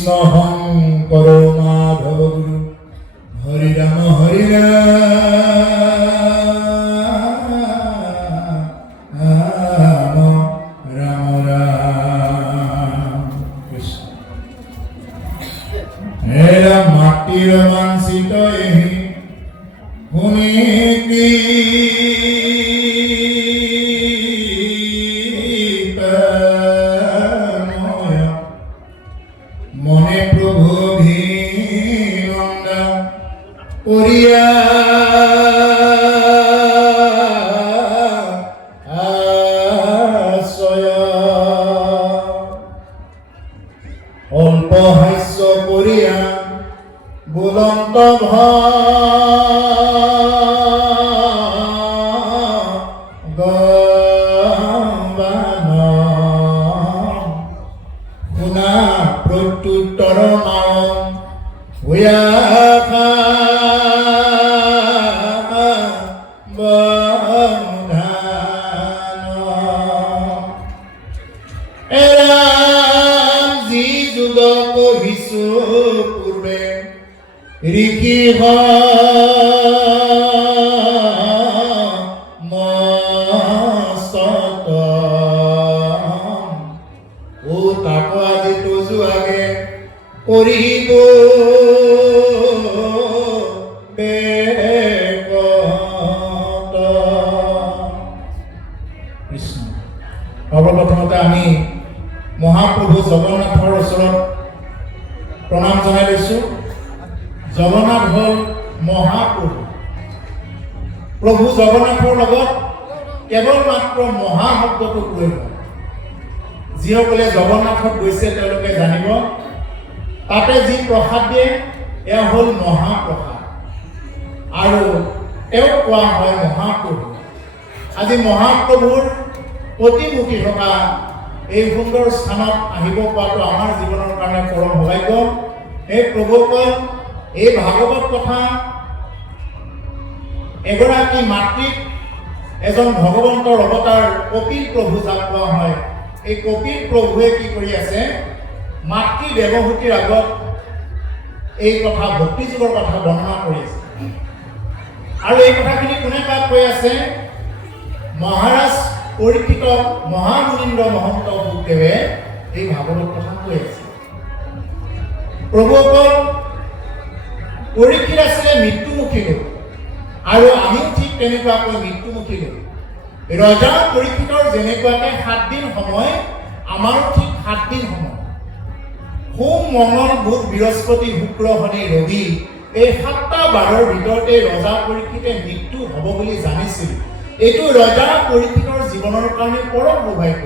কৃষ্ণ শংকৰ মাধৱ গুৰু হৰি ৰাম ৰাম কৃষ্ণ। এৰা মাটিৰ মানচিত এহি শুনি মনে প্রভু ভিনন্দা করিয়া আশ্রয় অল্প হাস্য করিয়া বুলন্ত শুনা প্রত্যুত্তর নাম হইয়া যি যুগ কহিছো পূর্বে ঋষি ও তাকো আজি তোজু আগে কৰিব কৃষ্ণ। সৰ্বপ্ৰথমতে আমি মহাপ্ৰভু জগন্নাথৰ ওচৰত প্ৰণাম জনাই লৈছোঁ। জগন্নাথ হ'ল মহাপ্ৰভু। প্ৰভু জগন্নাথৰ লগত কেৱল মাত্ৰ মহা শব্দটো প্ৰয়োগ হয়। যিসকলে জগন্নাথত গৈছে তেওঁলোকে জানিব তাতে যি প্ৰসাদ দিয়ে এয়া হ'ল মহাপ্ৰসাদ আৰু তেওঁক কোৱা হয় মহাপ্ৰভু। আজি মহাপ্ৰভুৰ প্ৰতিমুখী থকা এই সুন্দৰ স্থানত আহিব পৰাটো আমাৰ জীৱনৰ কাৰণে পৰম সৌভাগ্য। এই প্ৰভুসকল এই ভাগৱত কথা এগৰাকী মাতৃক এজন ভগৱন্তৰ অৱতাৰ কপিল প্ৰভু যাক কোৱা হয়, এই কপিল প্ৰভুৱে কি কৰি আছে মাতৃ দেৱহূতিৰ আগত এই কথা ভক্তি যুগৰ কথা বৰ্ণনা কৰি আছে। আৰু এই কথাখিনি কোনে কাক কৈ আছে? মহাৰাজ পৰীক্ষিত মহামুনীন্দ্ৰ মহন্ত ভূপদেৱে এই ভাগৱত কথা কৈ আছে। প্ৰভুসকল পৰীক্ষিত আছিলে মৃত্যুমুখী লোক আৰু আমিও ঠিক তেনেকুৱাকৈ মৃত্যুমুখী লোক। ৰজা পৰীক্ষিতৰ যেনেকুৱাকৈ 7 দিন সময় আমাৰো ঠিক 7 দিন সময়। সোম মঙ্গল বুধ বৃহস্পতি শুক্ৰ শনি ৰবি এই 7টা বাৰৰ ভিতৰতে ৰজা পৰীক্ষিতে মৃত্যু হ'ব বুলি জানিছিল। এইটো ৰজা পৰীক্ষিতৰ জীৱনৰ কাৰণে পৰম দুৰ্ভাগ্য।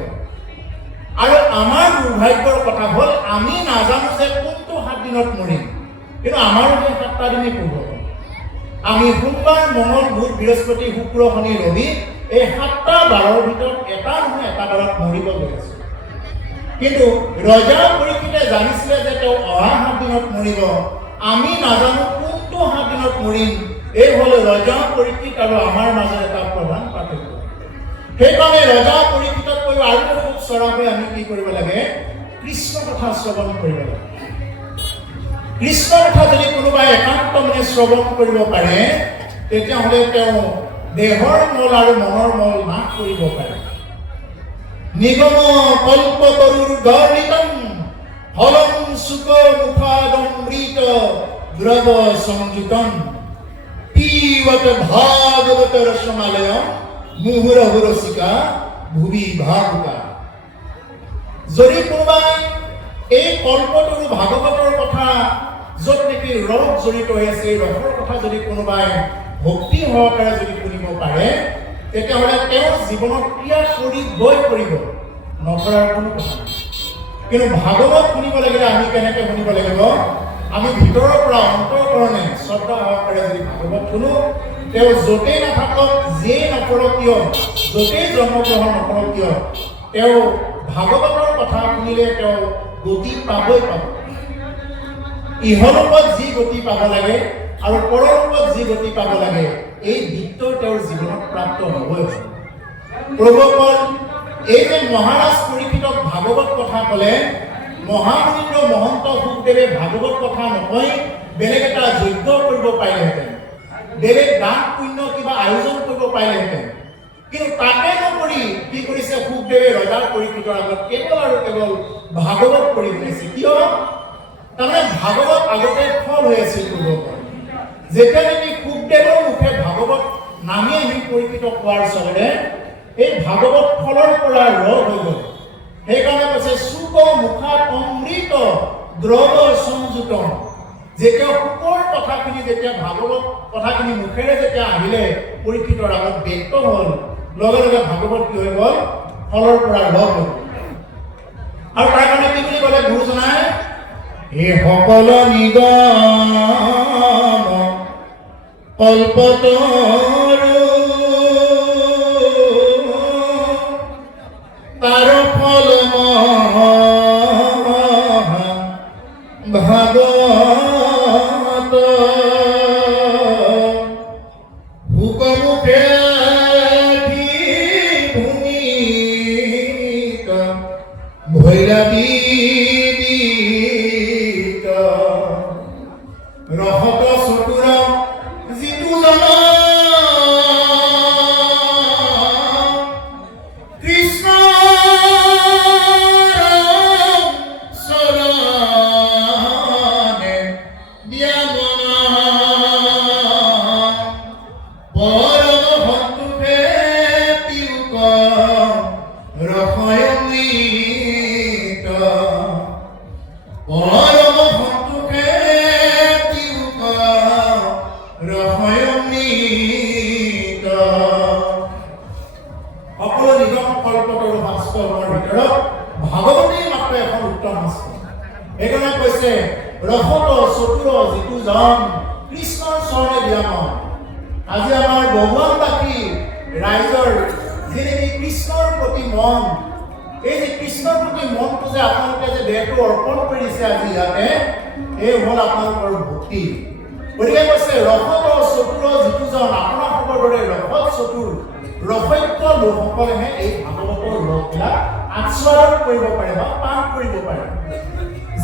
আৰু আমাৰ দুৰ্ভাগ্যৰ কথা হ'ল আমি নাজানো যে কোনটো 7 দিনত মৰিম, কিন্তু আমাৰো সেই 7টা দিনেই পূৰ্ব। আমি সোমবাৰ মঙ্গল বুধ বৃহস্পতি শুক্ৰ শনি ৰবি এই 7টা বাৰৰ ভিতৰত এটা নহয় এটা বাৰত মৰিব গৈ আছো। কিন্তু ৰজা পৰীক্ষিতে জানিছিলে যে তেওঁ অহা 7 দিনত মৰিব। আমি নাজানো কোনটো 7 দিনত মৰিম। এই হ'ল ৰজা পৰীক্ষিত আৰু আমাৰ মাজত এটা প্ৰধান পাৰ্থক্য। সেইকাৰণে ৰজা পৰীক্ষিততকৈ আৰু খুব চৰাকৈ আমি কি কৰিব লাগে? কৃষ্ণ কথা শ্ৰৱণ কৰিব লাগে। কৃষ্ণ কথা যদি কোনোবাই একান্ত মনে শ্ৰৱণ কৰিব পাৰে তেতিয়াহ'লে তেওঁ দেহৰ মল আৰু মনৰ মল নাশ কৰিব পাৰে। নিগম কল্পতৰুৰ গৰ্ণিতম হলম সুখ মুখাদমৃত দ্ৰৱ সংযুতম পিবত ভাগৱত ৰসমালয়ম মুহুৰহু ৰসিকা ভুবি ভাগুকা। যদি কোনোবাই এই কল্পতৰু ভাগৱতৰ কথা য'ত নেকি ৰস জড়িত হৈ আছে এই ৰসৰ কথা যদি কোনোবাই ভক্তি সহকাৰে যদি শুনিব পাৰে তেতিয়াহ'লে তেওঁৰ জীৱনত ক্ৰিয়া কৰিবই কৰিব, নকৰাৰ কোনো কথা নাই। কিন্তু ভাগৱত শুনিব লাগিলে আমি কেনেকৈ শুনিব লাগিব? আমি ভিতৰৰ পৰা অন্তৰকৰণে শ্ৰদ্ধা সহকাৰে যদি ভাগৱত শুনো, তেওঁ য'তেই নাথাকক যিয়েই নকৰক কিয়, য'তেই জন্মগ্ৰহণ নকৰক কিয়, তেওঁ ভাগৱতৰ কথা শুনিলে তেওঁ গতি পাবই পাব। ইহলোকত যি গতি পাব লাগে আৰু পৰলোকত যি গতি পাব লাগে এই দিশটো তেওঁৰ জীৱনত প্ৰাপ্ত হ'বই। প্ৰভুসকল এই যে মহাৰাজ পৰীক্ষিতক ভাগৱত কথা ক'লে মহামুনীন্দ্ৰ মহন্ত সুখদেৱে ভাগৱত কথা নকয় বেলেগ এটা যজ্ঞ কৰিব পাৰিলেহেঁতেন, বেলেগ দান পুণ্য কিবা আয়োজন কৰিব পাৰিলেহেঁতেন। কিন্তু তাকে নকৰি কি কৰিছে সুখদেৱে ৰজা পৰীক্ষিতৰ আগত কেৱল আৰু কেৱল ভাগৱত কৰি শুনাইছে। কিয়? তাৰমানে ভাগৱত আগতে ফল হৈ আছিল পূৰ্বপৰ। যেতিয়া নেকি সুখদেৱৰ মুখে ভাগৱত নামি আহি পৰীক্ষিত কোৱাৰ চলৰে এই ভাগৱত ফলৰ পৰা ৰস হৈ গ'ল। সেইকাৰণে কৈছে চুক মুখাত অমৃত দ্ৰৱ সংযুত। যেতিয়া সুকৰ কথাখিনি যেতিয়া ভাগৱত কথাখিনি মুখেৰে যেতিয়া আহিলে পৰীক্ষিতৰ আগত ব্যক্ত হ'ল, লগে লগে ভাগৱত কি হৈ গ'ল? ফলৰ পৰা ৰস হৈ গ'ল। আৰু তাৰ কাৰণে কি বুলি ক'লে গুৰুজনাই? এই সকল নিগম কল্পতৰু তাৰ ফল ভাগৱত হুকমুখে ভূমিক ভৈৰৱী ৰহত চতুৰ যিটো জন কৃষ্ণ চৰণে দিয়া মনা পৰম সন্তোষে তিউক ৰসয়মৃত পৰম সন্তোষে তিউক ৰসয়মৃত। সকলো নিগম কল্পতৰু শাস্ত্ৰৰ ভিতৰত ভাগৱতেই মাত্ৰ এখন উত্তম শাস্ত্ৰ। সেইকাৰণে কৈছে ৰসত চতুৰ যিটো জন কৃষ্ণৰ চৰণে ব্যামন। আজি আমাৰ ভগৱানবাসী ৰাইজৰ যি নেকি কৃষ্ণৰ প্ৰতি মন, এই যে কৃষ্ণৰ প্ৰতি মনটো যে আপোনালোকে যে দেহটো অৰ্পণ কৰিছে আজি ইয়াতে, এই হ'ল আপোনালোকৰ ভক্তি। গতিকে কৈছে ৰসত চতুৰ যিটো জন, আপোনালোকৰ দৰে ৰসত চতুৰ ৰসজ্ঞ লোকসকলেহে এই ভাগৱতৰ ৰসবিলাক আস্বাদন কৰিব পাৰে বা পান কৰিব পাৰে।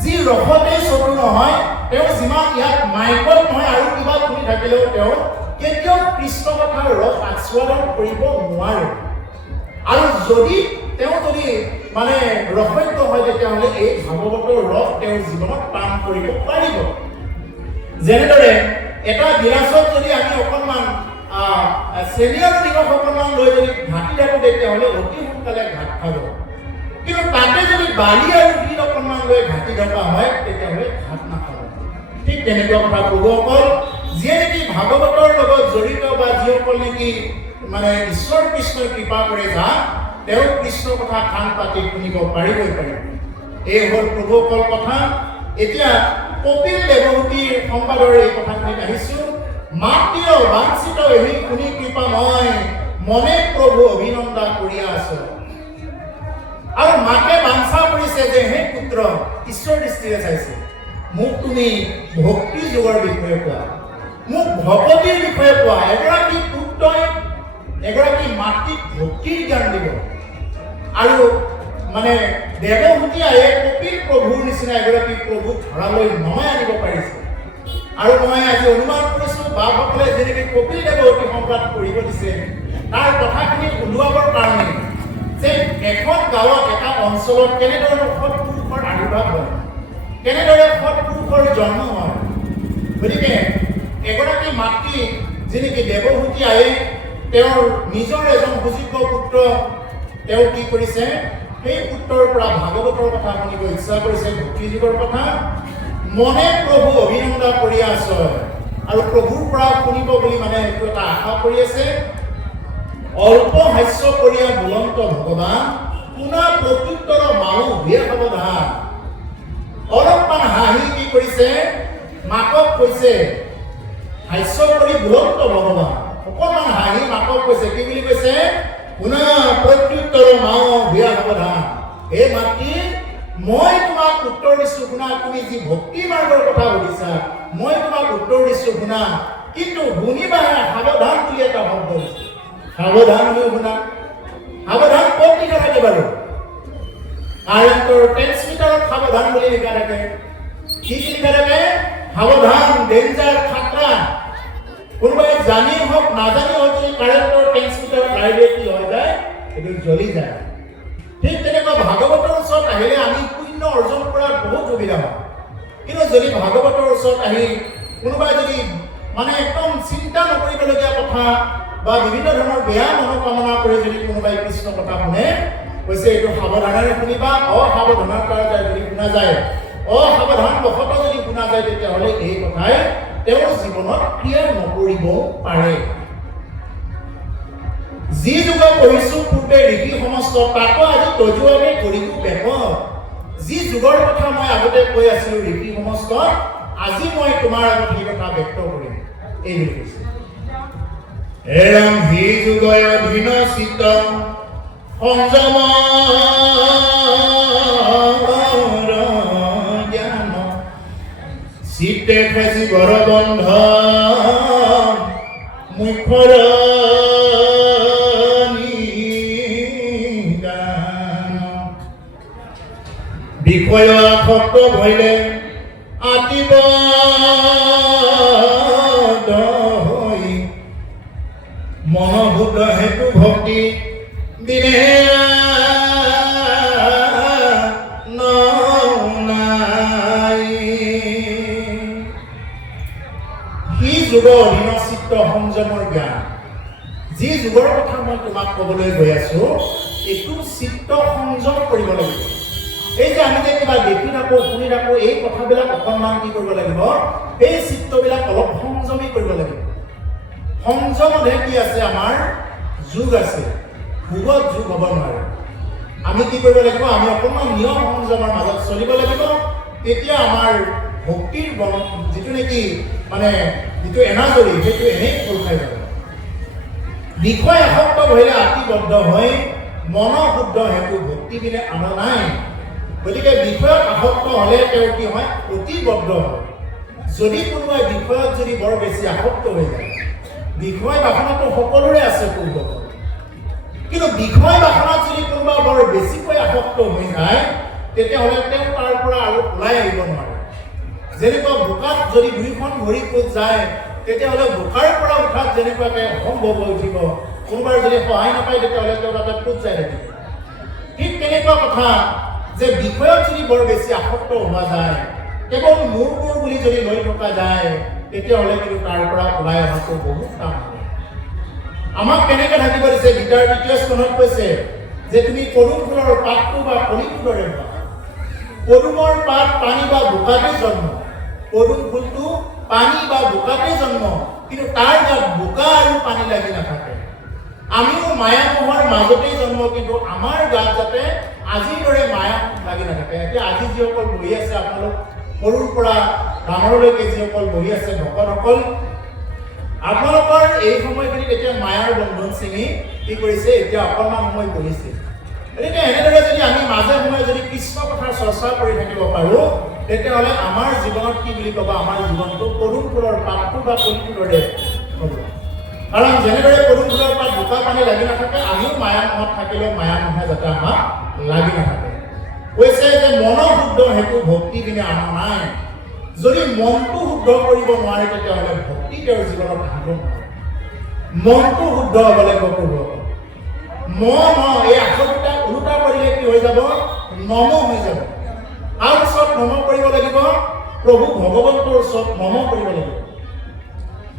যি ৰসতে চতুৰ নহয়, তেওঁ যিমান ইয়াত মাইকত নহয় আৰু কিবা শুনি থাকিলেও তেওঁ কেতিয়াও কৃষ্ণ কথাৰ ৰস আস্বাদন কৰিব নোৱাৰে। আৰু যদি তেওঁ যদি মানে ৰসজ্ঞ হয় তেতিয়াহ'লে এই ভাগৱতৰ ৰস তেওঁৰ জীৱনত পান কৰিব পাৰিব। যেনেদৰে এটা গিলাচত যদি আমি অকণমান চেনিয়ৰ নিমখ অকণমান লৈ যদি ঘাটি থাকোঁ তেতিয়াহ'লে অতি সোনকালে ঘাট খাব। কিন্তু তাতে যদি বালি আৰু শিল অকণমান লৈ ঘাটি থকা হয় তেতিয়াহ'লে ঘাট নাখাব। ঠিক তেনেকুৱা কথা প্ৰভুসকল, যিয়ে নেকি ভাগৱতৰ লগত জড়িত বা যিসকল নেকি মানে ঈশ্বৰ কৃষ্ণই কৃপা কৰে যাক, তেওঁ কৃষ্ণ কথা কাণ পাতি শুনিব পাৰিবই পাৰিব। এই হ'ল প্ৰভুসকল কথা। এতিয়া কপিল দেৱহূতিৰ সংবাদৰ এই কথাখিনিত আহিছোঁ। মাতৃয় বাঞ্ছিত এহি শুনি কৃপা মই মনে প্ৰভু অভিনন্দা কৰিয়া আছো। আৰু মাকে বাঞ্ছা কৰিছে যে হে পুত্ৰ, ঈশ্বৰ দৃষ্টিৰে চাইছে, মোক তুমি ভক্তি যোগৰ বিষয়ে কোৱা, মোক ভকতিৰ বিষয়ে কোৱা। এগৰাকী পুত্ৰই এগৰাকী মাতৃক ভক্তিৰ জ্ঞান দিব। আৰু মানে দেৱহূতি আয়ে কপিল প্ৰভুৰ নিচিনা এগৰাকী প্ৰভুক ধৰালৈ নমাই আনিব পাৰিছে। আৰু মই আজি অনুমান কৰিছোঁ বাপসকলে যেনেকৈ কপিল দেৱহূতি সংবাদ কৰিব দিছে, তাৰ কথাখিনি ওলোৱাবৰ কাৰণে যে এখন গাঁৱত এটা অঞ্চলত কেনেদৰে সৎপুৰুষৰ আৱিৰ্ভাৱ হয়, কেনেদৰে সৎপুৰুষৰ জন্ম হয়। গতিকে এগৰাকী মাতৃ যেনেকৈ দেৱহূতি আয়ে তেওঁৰ নিজৰ এজন সুযোগ্য পুত্ৰ তেওঁ কি কৰিছে, সেই পুত্ৰৰ পৰা ভাগৱতৰ কথা শুনিব ইচ্ছা কৰিছে, ভক্তি যুগৰ কথা। মনে প্ৰভু অভিনন্দা কৰি আছে আৰু প্ৰভুৰ পৰা শুনিব বুলি মানে এইটো এটা আশা কৰি আছে। অল্প হাস্য কৰিয়া বুলন্ত ভগৱান পুনা প্ৰত্যুত্তৰ মাও বিয়ে সাৱধান। অলপমান হাঁহি কি কৰিছে, মাকক কৈছে, হাস্য কৰি বুলন্ত ভগৱান অকণমান হাঁহি মাকক কৈছে, কি বুলি কৈছে, পুনা প্ৰত্যুত্তৰ মাও বিয়া সাৱধান। হে মাতৃ, মই তোমাক উত্তৰ দিছোঁ শুনা। তুমি যি ভক্তি মাৰ্গৰ কথা সুধিছা, মই তোমাক উত্তৰ দিছোঁ শুনা। কিন্তু শুনিবাহে সাৱধান বুলি এটা শব্দ দিছে। সাৱধান হৈ শুনা। সাৱধান ক'ত দিব লাগে বাৰু? কাৰেণ্টৰ ট্ৰেন্সমিটাৰ ডেঞ্জাৰত সাৱধান বুলি লিখা থাকে। কি লিখা থাকে? সাৱধান, ডেঞ্জাৰ, খাতৰা। কোনোবাই জানি হওক নাজানি হওক যদি কাৰেণ্টৰ ট্ৰেন্সমিটাৰ ডাইৰেক্টলি হৈ যায়, সেইটো জ্বলি যায়। ঠিক তেনেকুৱা ভাগৱতৰ ওচৰত আহিলে আমি পুণ্য অৰ্জন কৰাত বহুত সুবিধা হয়। কিন্তু যদি ভাগৱতৰ ওচৰত আহি কোনোবাই যদি মানে একদম চিন্তা নকৰিবলগীয়া কথা বা বিভিন্ন ধৰণৰ বেয়া মনোকামনা কৰি যদি কোনোবাই কৃষ্ণ কথা শুনে, কৈছে এইটো সাৱধানেৰে শুনিবা, অসাৱধানতাৰ যদি শুনা যায়, অসাৱধান বশতঃ যদি শুনা যায়, তেতিয়াহ'লে এই কথাই তেওঁৰ জীৱনত ক্ৰিয়া নকৰিব পাৰে। যি যুগ পঢ়িছো পূৰ্বে ঋষি সমস্ত, তাকো আজি তজুৱামে কৰিছো বেপৰ। যি যুগৰ কথা মই আগতে কৈ আছিলো ঋষি সমস্ত, আজি মই তোমাৰ আগত সেই কথা ব্যক্ত কৰিম। এই বুলি কৈছে। এৰম হি যুগয় অধীন চিত্ত সংযম জ্ঞান চিত্তে খেচি বৰ বন্ধ মুখৰ বিষয় আসক্ত ভইলে আতিব মনোভূত হেতু ভক্তি দিনে নাই। সি যুগ অধীন চিত্ত সংযমৰ জ্ঞান। যি যুগৰ কথা মই তোমাক ক'বলৈ গৈ আছো, এইটো চিত্ত সংযম কৰিব লাগিব। এই যে আমি যে কিবা দেখি থাকো, শুনি থাকো, এই কথাবিলাক অকণমান কি কৰিব লাগিব, এই চিত্তবিলাক অলপ সংযমী কৰিব লাগিব। সংযমতহে কি আছে, আমাৰ যুগ আছে, ভোগত যুগ হ'ব নোৱাৰে। আমি কি কৰিব লাগিব, আমি অকণমান নিয়ম সংযমৰ মাজত চলিব লাগিব। তেতিয়া আমাৰ ভক্তিৰ যিটো নেকি মানে যিটো এনাজৰি, সেইটো এনেই খোল খাই যাব। বিষয় আসক্ত ভইলে আতিবদ্ধ হৈ মন শুদ্ধ হেতু ভক্তি বিনে আন নাই। গতিকে বিষয়ত আসক্ত হ'লে তেওঁ কি হয়, অতিবদ্ধ হয়। যদি কোনোবাই বিষয়ত যদি বৰ বেছি আসক্ত হৈ যায়, বিষয় বাসনাটো সকলোৰে আছে পূৰ্বত, কিন্তু বিষয় বাসনাত যদি কোনোবা বৰ বেছিকৈ আসক্ত হৈ যায়, তেতিয়াহ'লে তেওঁ তাৰ পৰা আৰু ওলাই আহিব নোৱাৰে। যেনেকুৱা বোকাত যদি দুইখন ভৰি খোজ যায়, তেতিয়াহ'লে বোকাৰ পৰা উঠাত যেনেকুৱাকৈ অসম্ভৱ হৈ উঠিব। কোনোবাৰ যদি সহায় নাপায়, তেতিয়াহ'লে তেওঁ তাতে খোজ যাই থাকিব। ঠিক তেনেকুৱা কথা যে বিষয়ত যদি বৰ বেছি আসক্ত হোৱা যায়, কেৱল মোৰ বুলি যদি লৈ থকা যায়, তেতিয়াহ'লে কিন্তু তাৰ পৰা ওলাই অহাটো বহুত টান হ'ব। আমাক কেনেকৈ থাকিব দিছে, গীতাৰ ২য় স্কন্ধত কৈছে যে তুমি পদুম ফুলৰ পাতটো বা কলিটো দৰে হোৱা। পদুমৰ পাত পানী বা বোকাতে জন্ম, পদুম ফুলটো পানী বা বোকাতে জন্ম, কিন্তু তাৰ গাত বোকা আৰু পানী লাগি নাথাকে। আমিও মায়া মোহৰ মাজতেই জন্ম, কিন্তু আমাৰ গাত যাতে আজিৰ দৰে মায়া লাগি নাথাকে। এতিয়া আজি যিসকল বহি আছে, আপোনালোক সৰুৰ পৰা ডাঙৰলৈকে যিসকল বহি আছে ভকতসকল, আপোনালোকৰ এই সময়খিনিত এতিয়া মায়াৰ বন্ধন ছিঙি কি কৰিছে, এতিয়া অকণমান সময় বহিছে। গতিকে এনেদৰে যদি আমি মাজে সময়ে যদি কৃষ্ণ কথাৰ চৰ্চা কৰি থাকিব পাৰোঁ, তেতিয়াহ'লে আমাৰ জীৱনত কি বুলি ক'ব, আমাৰ জীৱনটো পদুম ফুলৰ পাতটো বা কলিটোৰ দৰে হ'ব। কাৰণ যেনেদৰে পদুম ফুলৰ পাত বোকা পানী লাগি নাথাকে, আমিও মায়া মোহত থাকিলেও মায়া মোহে যাতে আমাক লাগি নাথাকে। কৈছে যে মন শুদ্ধ হেতু ভক্তি বিনে আন নাই। যদি মনটো শুদ্ধ কৰিব নোৱাৰে, তেতিয়াহ'লে ভক্তি তেওঁৰ জীৱনত আহিব নোৱাৰে। মনটো শুদ্ধ হ'ব লাগিব পূৰ্ব। এই আখৰটা ওলোটা কৰিলে কি হৈ যাব, নম হৈ যাব। তাৰ ওচৰত নম কৰিব লাগিব, প্ৰভু ভগৱন্তৰ ওচৰত নম কৰিব লাগিব।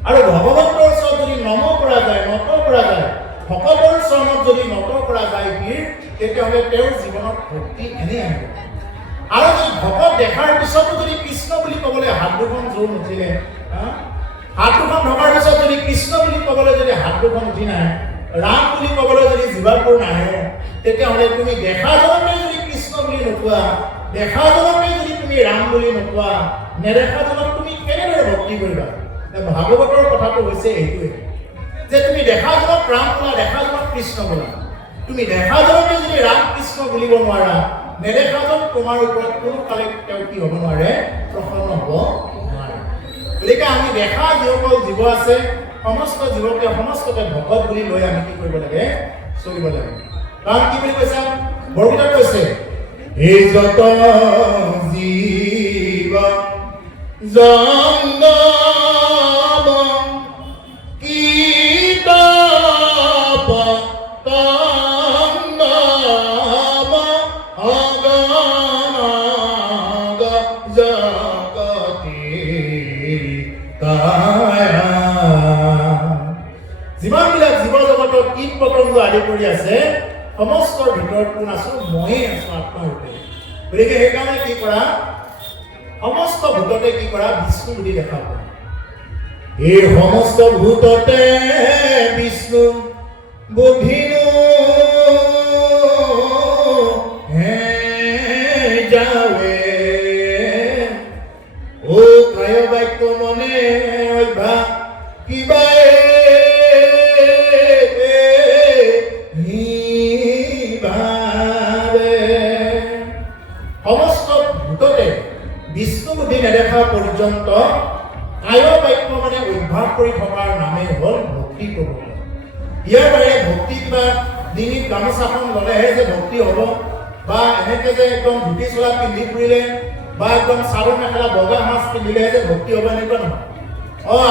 আৰু ভগৱন্তৰ ওচৰত যদি নম কৰা যায়, নত কৰা যায়, ভকতৰ চৰণত যদি নত কৰা যায় তেতিয়াহ'লে তেওঁৰ জীৱনত ভক্তি এনেই আহিব। আৰু যদি ভকত দেখাৰ পিছতো যদি কৃষ্ণ বুলি ক'বলৈ হাত দুখন জোৰ নুঠিলে, হাত দুখন ঢকাৰ পিছত যদি কৃষ্ণ বুলি ক'বলৈ যদি হাত দুখন উঠি নাই, ৰাম বুলি ক'বলৈ যদি জিভাবোৰ নাহে, তেতিয়াহ'লে তুমি দেখাজনকে যদি কৃষ্ণ বুলি নোকোৱা, দেখাজনকে যদি তুমি ৰাম বুলি নোকোৱা, নেদেখাজনক তুমি কেনেদৰে ভক্তি কৰিবা? ভাগৱতৰ কথাটো হৈছে এইটোৱে যে তুমি দেখাজনক ৰাম বোলা, দেখাজনক কৃষ্ণ বোলা। তুমি দেখাজনকে যদি ৰাম কৃষ্ণ বুলিব নোৱাৰা, নেদেখাজন তোমাৰ ওপৰত কোনো কালে তেওঁ কি হ'ব নোৱাৰে, প্ৰসন্ন হ'ব নোৱাৰে। গতিকে আমি দেখা যিসকল জীৱ আছে, সমস্ত জীৱকে সমস্তকে ভকত বুলি লৈ আমি কি কৰিব লাগে, চলিব লাগে। কাৰণ কি বুলি কৈছে, বৰগীতাত কৈছে এই যত জীব জংগম কিতাপ তংগম অগণগ জগতি কায়া। যিমানবিলাক জীৱ জগতৰ কীট পতংগ আদি কৰি আছে সমস্তৰ ভিতৰত কোন আছো? ময়েই আছো আত্মাৰূপে। গতিকে সেইকাৰণে কি কৰা? সমস্ত ভূততে কি কৰা? বিষ্ণু বুলি দেখা পোৱা। এই সমস্ত ভূততে বিষ্ণু বুধিনো হে যাৱে ও কায় বাক্য মনে অভ্যাস কিবা সমস্ত ভূততে বিষ্ণু বুদ্ধি নেদেখা পৰ্যন্ত কায় বাক্য মানে অভ্যাস কৰি থকাৰ নামে হ'ল ভক্তি কৰিব। ইয়াৰ বাহিৰে ভক্তি কিবা ডিঙিত গামোচাখন ল'লেহে যে ভক্তি হ'ব, বা এনেকে যে একদম ধুতি চোলা পিন্ধি ফুৰিলে বা একদম চাদৰ মেখেলা বগা সাজ পিন্ধিলেহে যে ভক্তি হ'ব, এনেকুৱা নহয়।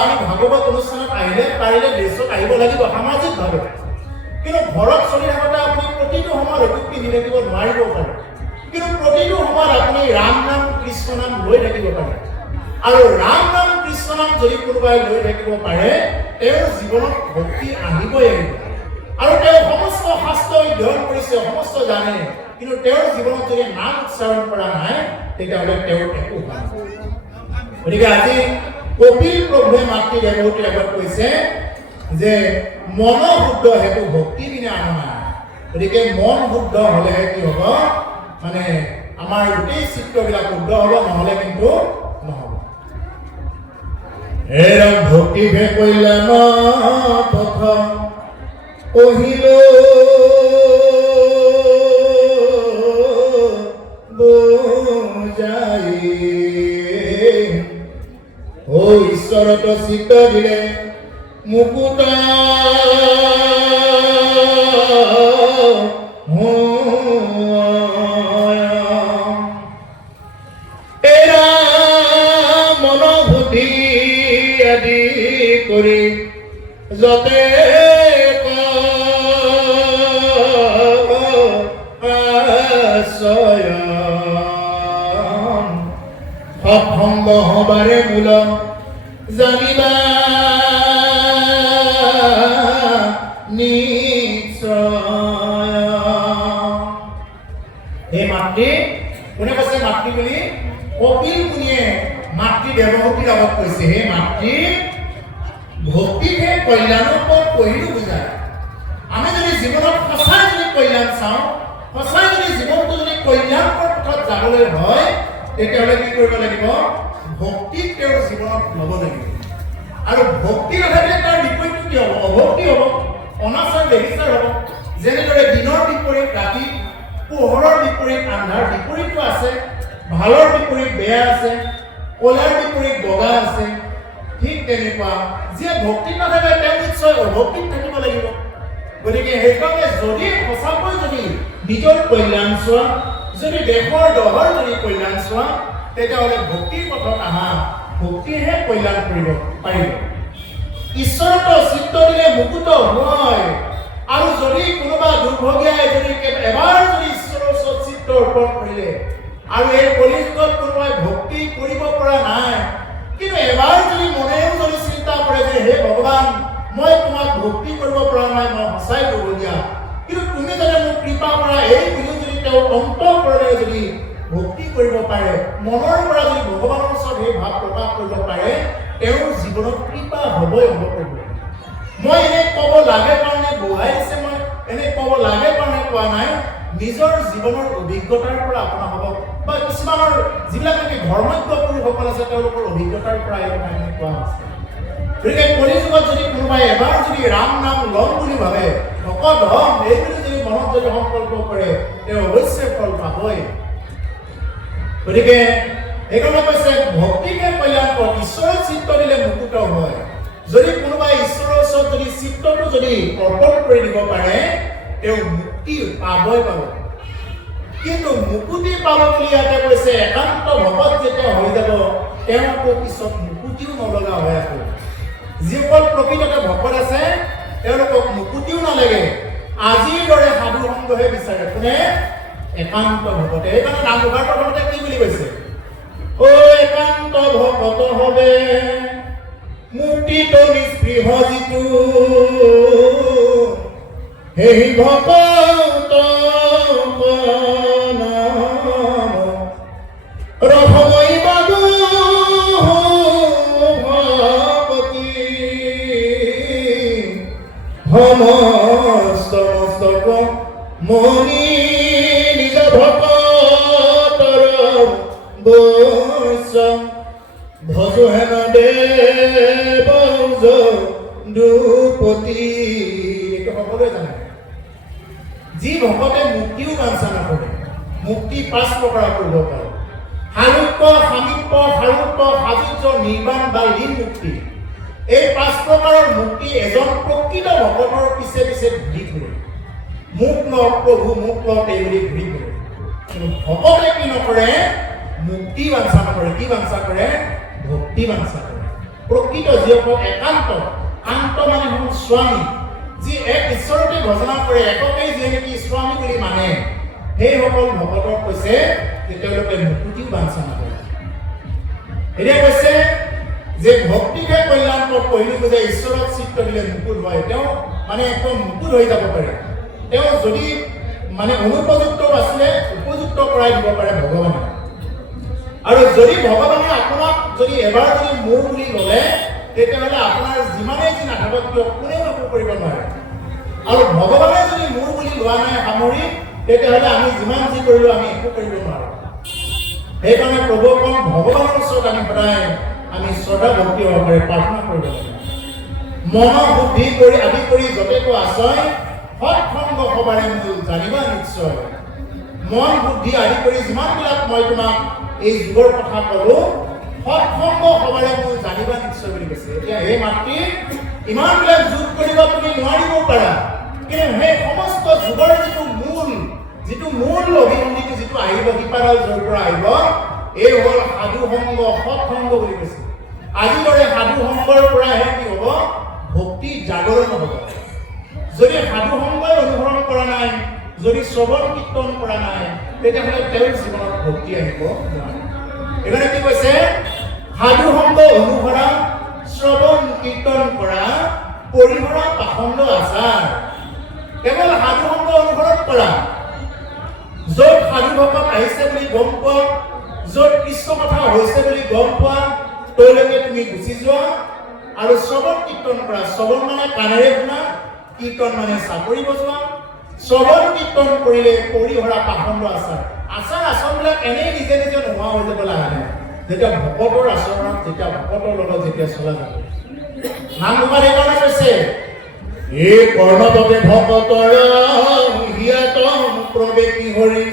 আমি ভাগৱত অনুষ্ঠানত আহিলে পাৰিলে ড্ৰেছত আহিব লাগিব সামাজিকভাৱে, কিন্তু ঘৰত চলি থাকোঁতে আপুনি প্ৰতিটো সময়ত অটুক পিন্ধি থাকিব নোৱাৰিব পাৰে, কিন্তু প্ৰতিটো সময়ত আপুনি ৰাম নাম কৃষ্ণ নাম লৈ থাকিব পাৰে। আৰু ৰাম নাম কৃষ্ণ নাম যদি কোনোবাই লৈ থাকিব পাৰে তেওঁৰ জীৱনত ভক্তি আহিবই আহিব। আৰু তেওঁ সমস্ত শাস্ত্ৰ অধ্যয়ন কৰিছে, সমস্ত জানে, কিন্তু তেওঁৰ জীৱনত যদি নাম উচ্চাৰণ কৰা নাই তেতিয়াহ'লে তেওঁৰ একো হোৱা নাই। গতিকে আজি কপিল প্ৰভুৱে মাতৃ দেৱহতীৰ আগত কৈছে যে মন শুদ্ধ হেতু ভক্তি বিনা নহয়। গতিকে মন শুদ্ধ হ'লেহে কি হ'ব? মানে আমাৰ গোটেই চিত্ৰবিলাক শুদ্ধ হ'ব, নহ'লে কিন্তু নহ'ব। এৰম ভক্তি ভে কল্যাণ পথ পহিল বুজাই ও ঈশ্বৰত চিত্ত দিলে মুকুত এৰা মনোবুদ্ধি আদি কৰি যতে সৎসংগ হবাৰে মূল জানিবা নিশ্চয়। এই মাতৃ কোনে কৈছে? মাতৃ বুলি কপিল মুনিয়ে মাতৃ দেৱহতীৰ আগত কৈছে, হে মাতৃ ভক্তিহে কল্যাণৰ পথ পহিলো বুজায়। আমি যদি জীৱনত সঁচাই যদি কল্যাণ চাওঁ, সঁচাই যদি জীৱনটো যদি কল্যাণৰ পথত যাবলৈ হয় তেতিয়াহ'লে কি কৰিব লাগিব? ভক্তিক তেওঁৰ জীৱনত ল'ব লাগিব। আৰু ভক্তি নাথাকিলে তাৰ বিপৰীতটো কি হ'ব? অভক্তি হ'ব, অনাচাৰ বেবিচাৰ হ'ব। যেনেদৰে দিনৰ বিপৰীত ৰাতি, পোহৰৰ বিপৰীত আন্ধাৰ, বিপৰীতটো আছে, ভালৰ বিপৰীত বেয়া আছে, কলাৰ বিপৰীত বগা আছে, ঠিক তেনেকুৱা যিয়ে ভক্তি নাথাকে তেওঁ নিশ্চয় অভক্তিত থাকিব লাগিব। গতিকে সেইকাৰণে যদি সঁচাকৈ যদি নিজৰ কল্যাণ চোৱা, যদি দেশৰ দহৰ যদি কল্যাণ চোৱা, তেতিয়াহ'লে ভক্তিৰ পথত আহা, ভক্তিহে কল্যাণ কৰিব পাৰিব। ঈশ্বৰত চিত্ত দিলে মুকুত হয়। আৰু যদি কোনোবা দুৰ্ভগীয়াই যদি এবাৰ যদি ঈশ্বৰৰ ওচৰত চিত্ত অৰ্পণ কৰিলে, আৰু এই কলিযুগত কোনোবাই ভক্তি কৰিব পৰা নাই, কিন্তু এবাৰ যদি মনেও যদি চিন্তা কৰে যে হে ভগৱান মই তোমাক ভক্তি কৰিব পৰা নাই, মই সঁচাই দুৰ্ভগীয়া, কিন্তু তুমি যাতে মোক কৃপা কৰা, এই বুলি যদি তেওঁ অন্তঃকৰণেৰে যদি ভক্তি কৰিব পাৰে, মনৰ পৰা যদি ভগৱানৰ ওচৰত সেই ভাৱ প্ৰকাশ কৰিব পাৰে, তেওঁৰ জীৱনত কৃপা হ'বই হ'ব। মই এনে ক'ব লাগে কাৰণে বহাই দিছে, মই এনে ক'ব লাগে কাৰণে কোৱা নাই, নিজৰ জীৱনৰ অভিজ্ঞতাৰ পৰা আপোনাৰ হ'ব, বা কিছুমানৰ যিবিলাক নেকি ধৰ্মজ্ঞ পুৰুষসকল আছে তেওঁলোকৰ অভিজ্ঞতাৰ পৰা এই কথাখিনি কোৱা হৈছে। গতিকে কলিযুগত যদি কোনোবাই এবাৰ যদি ৰাম নাম ল'ম বুলি ভাবে, ভকত হ'ম এই বুলি যদি মনত যদি সংকল্প কৰে, তেওঁ অৱশ্যে ফল পাবই। গতিকে সেইকাৰণে কৈছে ভক্তিকে কল্যাণ পথ, ঈশ্বৰৰ চিত্ত দিলে মুকুত হয়। যদি কোনোবাই ঈশ্বৰৰ ওচৰত যদি চিত্তটো যদি অৰ্পণ কৰি দিব পাৰে, তেওঁ মুক্তি পাবই পাব। কিন্তু মুকুতি পাব বুলি ইয়াতে কৈছে একান্ত ভকত যেতিয়া হৈ যাব তেওঁ আকৌ পিছত মুকুতিও নলগা হয় আকৌ যিসকল প্ৰকৃততে ভকত আছে তেওঁলোকক মুকুতিও নালাগে আজিৰ দৰে সাধু সংগহে বিচাৰে কোনে একান্ত ভকতে এইকাৰণে নামঘৰ প্ৰথমতে কি বুলি কৈছে ও একান্ত ভকত হবে মুক্তিত নিস্পৃহ যিটো সেই ভকত ৰসময় বাবু ভকতি সমস্ত মস্তক মনি নিজ ভকতৰ বৈশ্য ভজো হেন দেৱ দুপতি এইটো সকলোৱে জানে যি ভকতে মুক্তিও বাঞ্ছা নকৰে মুক্তি 5 প্ৰকাৰ কৰিব পাৰে সাৰূপ্য সামীপ্য সাৰূপ্য সাযুজ্য নিৰ্বাণ বা লীন মুক্তি এই 5 প্ৰকাৰৰ মুক্তি এজন প্ৰকৃত ভকতৰ পিছে পিছে ঘূৰি ফুৰে মোক ন প্ৰভু মোক এই বুলি ঘূৰি ফুৰে কিন্তু ভকতে কি নকৰে মুক্তি বাঞ্ছা নকৰে কি বাঞ্ছা কৰে ভক্তি বাঞ্ছা কৰে প্ৰকৃত যিসকল একান্ত আন্ত মানে হ'ল স্বামী যি এক ঈশ্বৰতে ভজনা কৰে এককেই যে নেকি স্বামী বুলি মানে সেইসকল ভকতক কৈছে যে তেওঁলোকে মুকুতিও বাঞ্ছা নকৰে এতিয়া কৈছে যে ভক্তিকে কল্যাণক কৈলো যে ঈশ্বৰক চিত্ত দিলে মুকুত হয় তেওঁ মানে একদম মুকুত হৈ যাব পাৰে তেওঁ যদি মানে অনুপযুক্ত আছিলে উপযুক্ত কৰাই দিব পাৰে ভগৱানে আৰু যদি ভগৱানে আপোনাক যদি এবাৰ যদি মোৰ বুলি ল'লে তেতিয়াহ'লে আপোনাৰ যিমানেই যি নাথাকক কিয় কোনেও একো কৰিব নোৱাৰে আৰু ভগৱানে যদি মোৰ বুলি লোৱা নাই সামৰি তেতিয়াহ'লে আমি যিমান যি কৰিলোঁ আমি একো কৰিব নোৱাৰোঁ সেইকাৰণে প্ৰভুক ভগৱানৰ ওচৰত আমি সদায় আমি শ্ৰদ্ধা ভক্তি সহকাৰে প্ৰাৰ্থনা কৰিব লাগে মন বুদ্ধি কৰি আদি কৰি যতেকো আশ্ৰয় সৎসংগ সবাৰে মূল জানিবা নিশ্চয় মন বুদ্ধি আদি কৰি যিমানবিলাক মই তোমাক এই যুগৰ কথা ক'লো সৎসংগ সবাৰে মূল জানিবা নিশ্চয় বুলি কৈছে এতিয়া এই মাতৃ ইমানবিলাক যুগ কৰিব তুমি নোৱাৰিব পাৰা কিন্তু সেই সমস্ত যুগৰ যিটো মূল অভিসন্ধিটো যিটো আহিব শিপাডাল য'ৰ পৰা আহিব এই হ'ল সাধু সংগ সৎসংগ বুলি কৈছে আজিৰ দৰে সাধু সংগৰ পৰাহে কি হ'ব ভক্তি জাগৰণ হ'ব যদি সাধু সংগই অনুসৰণ কৰা নাই যদি শ্ৰৱণ কীৰ্তন কৰা নাই তেতিয়াহ'লে তেওঁৰ জীৱনত ভক্তি আহিব নোৱাৰে এইকাৰণে কি কৈছে সাধু সংগ অনুসৰা শ্ৰৱণ কীৰ্তন কৰা পৰিহৰা পাখণ্ড আচাৰ কেৱল সাধু সংগ অনুসৰণ কৰা য'ত সাধু ভকত আহিছে বুলি গম পোৱা য'ত কৃষ্ণ কথা হৈছে বুলি গম পোৱা তলৈকে তুমি গুচি যোৱা আৰু শ্ৰৱণ কীৰ্তন কৰা শ্ৰৱণ মানে কাণেৰে শুনা কীৰ্তন মানে চাপৰি বজোৱা শ্ৰৱণ কীৰ্তন কৰিলে পৰিহৰা পাখণ্ড আচাৰ আচৰণবিলাক এনেই নিজে নিজে নোহোৱা হৈ যাব লাগে যেতিয়া ভকতৰ আচৰণত যেতিয়া ভকতৰ লগত যেতিয়া চলা যাব নামঘোষাত এইকাৰণে কৈছে এই কৰ্ণপতে ভকতৰ হিয়াতম প্ৰৱেশী হৰি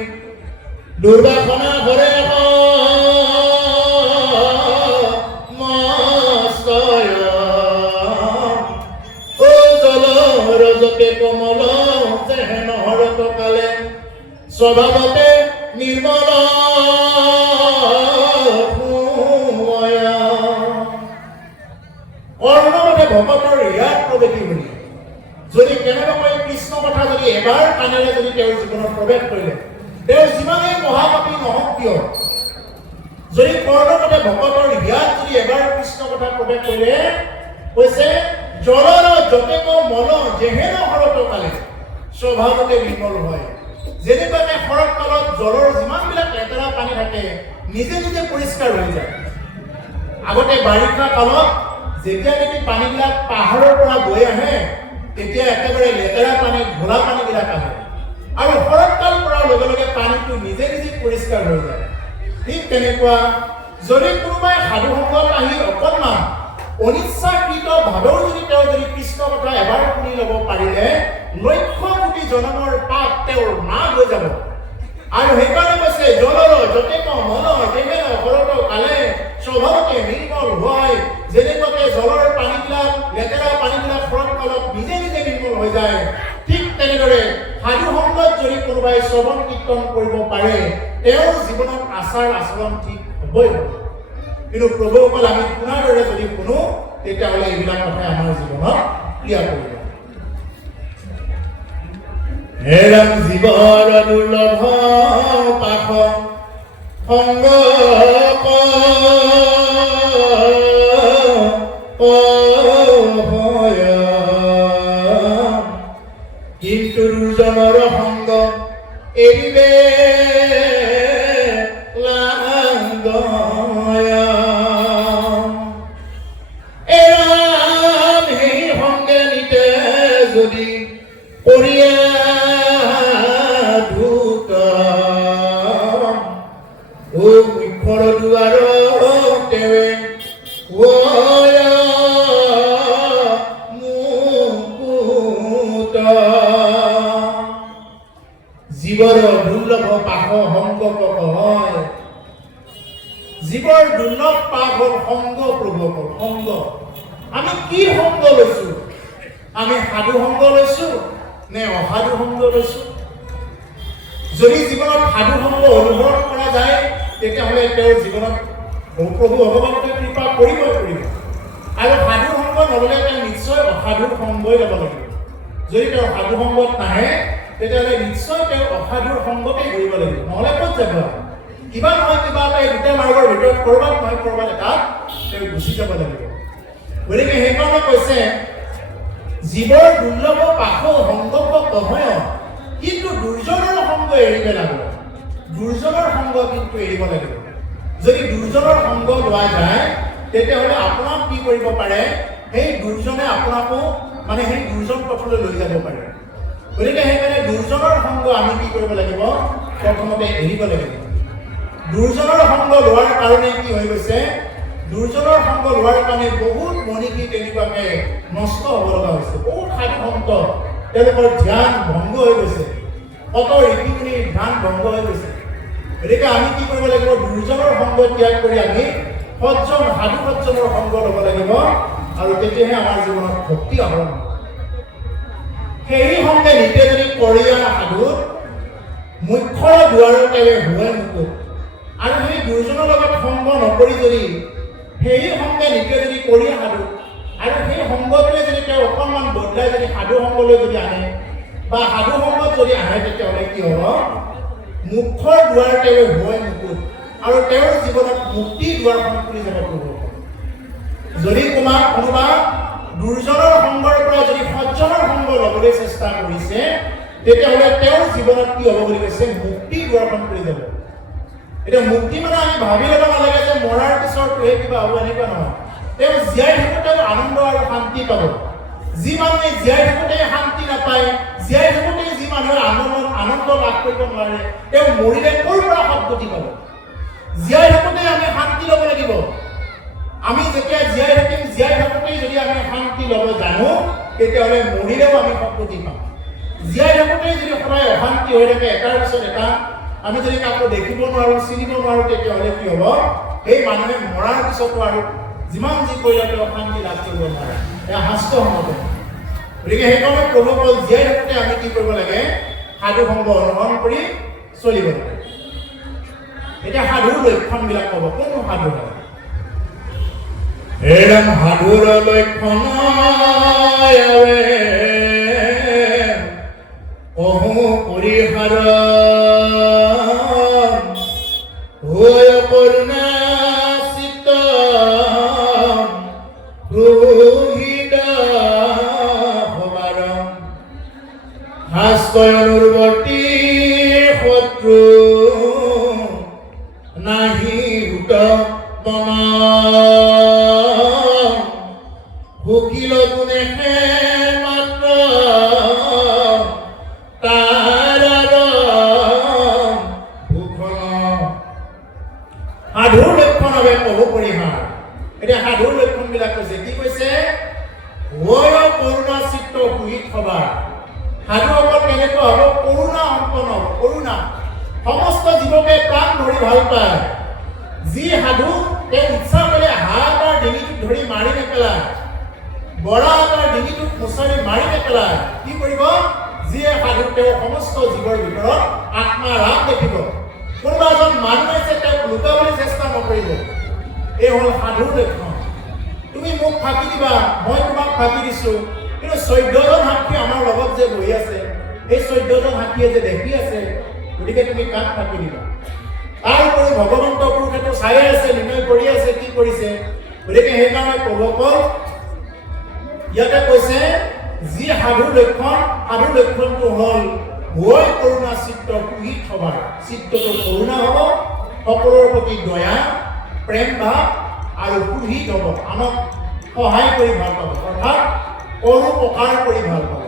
দুৰ্বাসনা হৰে মস্তয় ও জল ৰজকে কমল যেহেন হৰত কালে স্বভাৱতে নিৰ্মল কৰ্ণপতে ভকতৰ হিয়াত প্ৰৱেশী হৰি যদি কেনেবাকৈ কৃষ্ণ কথা যদি এবাৰ কাণেৰে যদি তেওঁৰ জীৱনত প্ৰৱেশ কৰিলে তেওঁ যিমানেই মহাপাপী নহওক কিয় যদি কৰ্ণপতে ভকতৰ হিয়াত যদি এবাৰ কৃষ্ণ কথা প্ৰৱেশ কৰিলে কৈছে জলৰ যতেক মল যেহেন হৰত কালে স্বভাৱতে নিৰ্মল হয় যেনেকুৱাকে শৰৎ কালত জলৰ যিমানবিলাক লেতেৰা পানী থাকে নিজে নিজে পৰিষ্কাৰ হৈ যায় আগতে বাৰিষা কালত যেতিয়া নেকি পানীবিলাক পাহাৰৰ পৰা বৈ আহে তেতিয়া একেবাৰে লেতেৰা পানী ঘোলা পানীবিলাক আহে আৰু শৰৎকাল পৰাৰ লগে লগে পানীটো নিজে নিজে পৰিষ্কাৰ হৈ যায় ঠিক তেনেকুৱা যদি কোনোবাই সাধু সংগত আহি অকণমান অনিচ্ছাকৃত ভাৱেও যদি তেওঁ যদি কৃষ্ণ কথা এবাৰ শুনি ল'ব পাৰিলে লক্ষ কোটি জনমৰ পাপ তেওঁৰ নাশ হৈ যাব আৰু সেইকাৰণে কৈছে জলৰ যতেক মল যেহেন হৰত কালে স্বভাৱতে নিৰ্মল হয় যেনেকুৱাকে জলৰ পানীবিলাক লেতেৰা পানীবিলাক শৰৎ কালত নিজে নিজে নিৰ্মল হৈ যায় ঠিক তেনেদৰে সাধু সংগত যদি কোনোবাই শ্ৰৱণ কীৰ্তন কৰিব পাৰে তেওঁৰ জীৱনত আচাৰ আচৰণ ঠিক হ'বই হ'ব। কিন্তু প্ৰভুসকল আমি শুনাৰ দৰে যদি শুনো তেতিয়াহ'লে এইবিলাক কথাই আমাৰ জীৱনত ক্ৰিয়া কৰিব। হেৰাম জীৱৰ দুৰ্লভ পাশ সংগ কিন্তু দুৰ্জনৰ সংগ এৰিবে সেই সংগে নিতে যদি কৰিয়া ধূত মুখৰ দুৱাৰ তেৱে জীৱৰ দুৰ্লভ পাশ সংগ হয়। জীৱৰ দুৰ্লভ পাশ হ'ল সংগ। প্ৰভুসকল সংগ আমি কি সংগ লৈছো? আমি সাধু সংগ লৈছো নে অসাধু সংগ লৈছো? যদি জীৱনত সাধু সংগ অনুসৰণ কৰা যায় তেতিয়াহ'লে তেওঁৰ জীৱনত প্ৰভু ভগৱানে কৃপা কৰিবই কৰিব। আৰু সাধু সংগ নল'লে তেওঁ নিশ্চয় অসাধুৰ সংগই ল'ব লাগিব। যদি তেওঁ সাধু সংগত নাহে তেতিয়াহ'লে নিশ্চয় তেওঁ অসাধুৰ সংগতে ঘূৰিব লাগিব, নহ'লে ক'ত যাব? কিবা নহয় কিবা এটা এই দুটা মাৰ্গৰ ভিতৰত ক'ৰবাত নহয় ক'ৰবাত এটাত তেওঁ গুচি যাব লাগিব। গতিকে সেইকাৰণে কৈছে জীৱৰ দুৰ্লভ পাশ সংগ নহয়, কিন্তু দুৰ্জনৰ সংগ এৰিব লাগিব। দুৰ্জনৰ সংগ কিন্তু এৰিব লাগিব। যদি দুৰ্জনৰ সংগ লোৱা যায় তেতিয়াহ'লে আপোনাক কি কৰিব পাৰে? সেই দুৰ্জনে আপোনাকো মানে সেই দুৰ্জন পথলৈ লৈ যাব পাৰে। গতিকে সেইকাৰণে দুৰ্জনৰ সংগ আমি কি কৰিব লাগিব? প্ৰথমতে এৰিব লাগিব। দুৰ্জনৰ সংগ লোৱাৰ কাৰণে কি হৈ গৈছে? দুৰ্জনৰ সংগ লোৱাৰ কাৰণে বহুত মণিকী তেনেকুৱাকে নষ্ট হ'ব লগা হৈছে। বহুত সাধু সন্ত তেওঁলোকৰ ধ্যান ভংগ হৈ গৈছে, কত ঋষিমুনিৰ ধ্যান ভংগ হৈ গৈছে। গতিকে আমি কি কৰিব লাগিব? দুৰ্জনৰ সংগ ত্যাগ কৰি আমি সজ্জন সাধু সজ্জনৰ সংগ ল'ব লাগিব, আৰু তেতিয়াহে আমাৰ জীৱনত ভক্তি আহৰণ হ'ব। সেই সংগে নিতে যদি কৰিয়া সাধু মুখ্যৰ দুৱাৰৰ তেৱে হুৱে মুকুট, আৰু সেই দুৰ্জনৰ লগত সংগ নকৰি যদি সেই সংগে নিতে যদি কৰিয়া সাধু, আৰু সেই সংগটোৱে যদি তেওঁ অকণমান বদলাই যদি সাধু সংগলৈ যদি আনে বা সাধু সংগত যদি আহে তেতিয়াহ'লে কি হ'ব? মুখ্যৰ দুৱাৰ তেৱে হুৱে মুকুট, আৰু তেওঁৰ জীৱনত মুক্তি দুৱাৰখন খুলি যাব পাৰিব। যদি কোনোবা দুৰ্জনৰ সংগৰ পৰা যদি সজ্জনৰ সংগ ল'বলৈ চেষ্টা কৰিছে তেতিয়াহ'লে তেওঁৰ জীৱনত কি হ'ব বুলি কৈছে? মুক্তি দুৱাৰখন খুলি যাব। এতিয়া মুক্তি মানে আমি ভাবি ল'ব নালাগে যে মৰাৰ পিছতহে কিবা হ'ব, এনেকুৱা নহয়। তেওঁ জীয়াই থাকোঁতেও আনন্দ আৰু শান্তি পাব। যি মানুহে জীয়াই থাকোঁতে শান্তি নাপায়, জীয়াই থাকোঁতে যি মানুহে আনন্দ লাভ কৰিব নোৱাৰে, তেওঁ মৰিলে ক'ৰ পৰা সদ্গতি পাব? জীয়াই থাকোঁতে আমি শান্তি ল'ব লাগিব। আমি যেতিয়া জীয়াই থাকিম, জীয়াই থাকোঁতেই যদি আমি শান্তি ল'ব জানো তেতিয়াহ'লে মৰিলেও আমি সদ্গতি পাম। জীয়াই থাকোঁতেই যদি সদায় অশান্তি হৈ থাকে, এটাৰ পিছত এটা, আমি যদি কাকো দেখিব নোৱাৰোঁ, চিনিব নোৱাৰোঁ, তেতিয়াহ'লে কি হ'ব? সেই মানুহে মৰাৰ পিছতো আৰু যিমান যি কৰিলে তেওঁ শান্তি লাভ কৰিব নোৱাৰে। এয়া শাস্ত্ৰসন্মত। গতিকে সেইকাৰণে প্ৰভুসকল জীয়াই থাকোঁতে আমি কি কৰিব লাগে? সাধু সংগ অনুসৰণ কৰি চলিব লাগে। এতিয়া সাধুৰ লক্ষণবিলাক ক'ব। কোনটো সাধু হয়? এৰাম সাধুৰ লক্ষণ কহু পৰিহাৰ হৈ কৰুণা চিত্ত হাস্যনুৰ্বৰ্তী শত্ৰু নাহি উত ভুকিল গুণে মাত্ৰ তাৰ ভূষণ। সাধুৰ লক্ষণ হবে কহু পৰিহাৰ। এতিয়া সাধুৰ লক্ষণবিলাক কৈছে, কি কৈছে? কৰুণা চিত্ত সুহিত হবা। সাধু অকল কেনেকুৱা হ'ব? কৰুণা সম্পন্ন হ'ব। কৰুণা সমস্ত জীৱকে প্ৰাণ ধৰি ভাল পায়। যি সাধু তেওঁ ইচ্ছা কৰিলে হাঁহ এটাৰ ডিঙিটোত ধৰি মাৰি নেপেলায়, বৰা এটাৰ ডিঙিটোত মোচাৰি মাৰি নেপেলায়। কি কৰিব? যিয়ে সাধুত তেওঁ সমস্ত জীৱৰ ভিতৰত আত্মাৰাম দেখিব। কোনোবা এজন মানুহ আছে তেওঁক লুকাবলৈ চেষ্টা নকৰিব। এই হ'ল সাধুৰ লক্ষণ। তুমি মোক ফাঁকি দিবা, মই তোমাক ফাঁকি দিছো, কিন্তু 14জন সাক্ষী আমাৰ লগত যে বহি আছে, এই 14জন সাক্ষীয়ে যে দেখি আছে, গতিকে তুমি কাক ফাঁকি দিবা? তাৰ উপৰি ভগৱন্ত পুৰুষেতো চাই আছে, নিৰ্ণয় কৰি আছে কি কৰিছে। গতিকে সেইকাৰণে প্ৰভুসকল ইয়াতে কৈছে যি সাধুৰ লক্ষণটো হ'ল ভয় কৰুণা চিত্ত পুহি থবাৰ। চিত্তটো কৰুণা হ'ব, সকলোৰে প্ৰতি দয়া প্ৰেম ভাৱ আৰু পুহি থব, আনক সহায় কৰি ভাল পাব, অৰ্থাৎ পৰোপকাৰ কৰি ভাল পাব।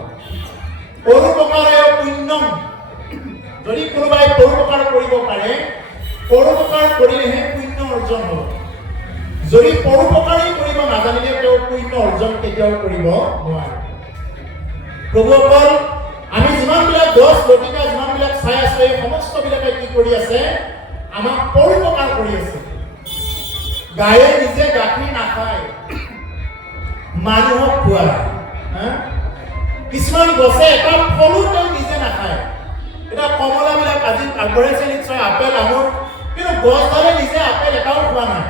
পৰোপকাৰে পুণ্যম। যদি কোনোবাই পৰোপকাৰ কৰিব পাৰে, পৰোপকাৰ কৰিলেহে পুণ্য অৰ্জন হ'ব। যদি পৰোপকাৰেই কৰিব নাজানিলে তেওঁ পুণ্য অৰ্জন কেতিয়াও কৰিব নোৱাৰে। প্ৰভুসকল আমি যিমানবিলাক গছ লতিকা যিমানবিলাক চাই আছো, এই সমস্তবিলাকে কি কৰি আছে? আমাক পৰোপকাৰ কৰি আছে। গায়ে নিজে গাখীৰ নাখায়, মানুহক খুৱায়। কিছুমান গছে এটা ফলো তেওঁ নিজে নাখায়। এটা কমলাবিলাক আজি আগবঢ়াইছে নিশ্চয়, আপেল আঙুৰ, কিন্তু গছডালে নিজে আপেল এটাও খোৱা নাই।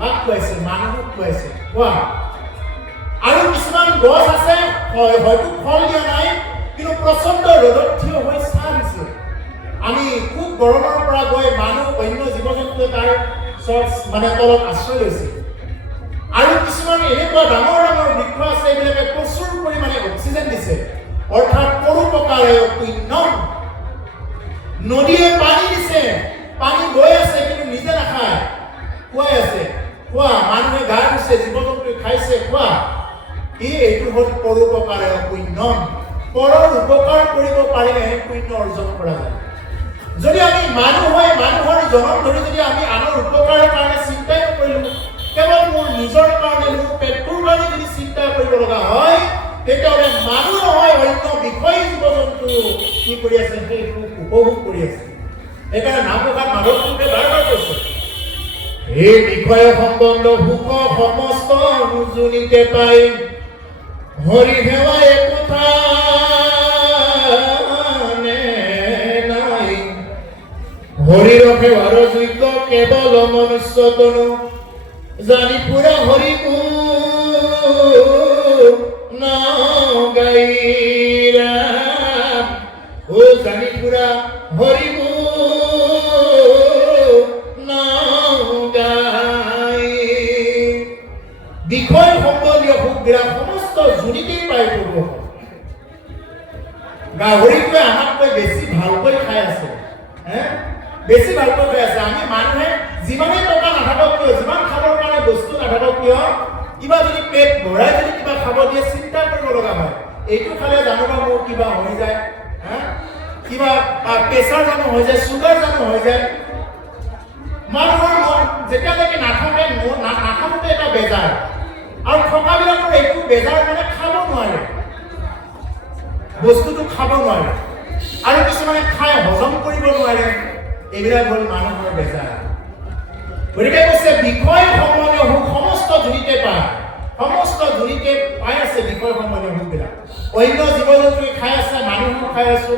কাক খুৱাইছে? মানুহক খুৱাইছে। খোৱা। আৰু কিছুমান গছ আছে হয়তো ফল দিয়া নাই, কিন্তু প্ৰচণ্ড ৰ'দত থিয় হৈ ছাঁ দিছে। আমি খুব গৰমৰ পৰা গৈ মানুহ অন্য জীৱ জন্তুৱে তাৰ তলত আশ্ৰয় লৈছে। আৰু কিছুমান এনেকুৱা ডাঙৰ ডাঙৰ বৃক্ষ আছে, এইবিলাকে প্ৰচুৰ পৰিমাণে অক্সিজেন দিছে, অৰ্থাৎ পৰোপকাৰে পুণ্যম। নদীয়ে পানী দিছে, পানী গৈ আছে, কিন্তু নিজে নাখায়, খুৱাই আছে। খোৱা। মানুহে গা ধুইছে, জীৱ জন্তুৱে খাইছে, খোৱা। এইটো হ'ল পৰোপকাৰে পুণ্যম। পৰৰ উপকাৰ কৰিব পাৰিলেহে পুণ্য অৰ্জন কৰা যায়। যদি আমি মানুহ হৈ মানুহৰ জনম ধৰি যদি আমি আনৰ উপকাৰৰ কাৰণে চিন্তাই নকৰিলো, কেৱল মোৰ নিজৰ কাৰণে, মোৰ পেটটোৰ কাৰণে যদি চিন্তা কৰিব লগা হয়, তেতিয়াহ'লে মানুহ নহয় অন্য বিষয় জীৱ জন্তু কি কৰি আছে? সেই উপভোগ কৰি আছে। সেইকাৰণে নামঘোষাত মাধৱদেৱে বাৰ কৈছে, এই বিষয় সম্বন্ধ সুখ সমস্ত উজনিতে পাই, হৰি সেৱা একথা নাই, হৰিৰ সেৱাৰ যোগ্য কেৱল মনুষ্য তনু, জানি পুৰা হৰি গুণ গাইৰা। ও জানি পুৰা হৰি গুণ গাই। বিষয় সম্বন্ধীয় সুখবিলাক সমস্ত জুনিতেই পাই কৰিব। গাহৰিটোৱে আমাতকৈ বেছি ভালকৈ খাই আছে, বেছি ভালকৈ খাই আছে। আমি মানুহে যিমানেই টকা নাথাকক কিয়, যিমান খাবৰ কাৰণে বস্তু নাথাকক কিয়, কিবা যদি পেট ভৰাই যদি কিবা খাব দিয়ে চিন্তা কৰিব লগা হয়। এইটো খালে জানো বা মোৰ কিবা হৈ যায়, কিবা প্ৰেছাৰ জানো হৈ যায়, চুগাৰ জানো হৈ যায়। মানুহৰ মন যেতিয়ালৈকে নাথাকে, নাথাকোতে এটা বেজাৰ, আৰু থকাবিলাকৰ একো বেজাৰ মানে খাব নোৱাৰে, বস্তুটো খাব নোৱাৰে, আৰু কিছুমানে খাই হজম কৰিব নোৱাৰে। এইবিলাক হ'ল মানুহৰ বেজাৰ। গতিকে কৈছে বিষয় সম্বন্ধীয় সুখ সমস্ত জুৰিতে পায়, সমস্ত জুৰিতে পাই আছে বিষয় সম্বন্ধীয় সুখবিলাক। অন্য জীৱ জন্তুৱে খাই আছে, মানুহো খাই আছো।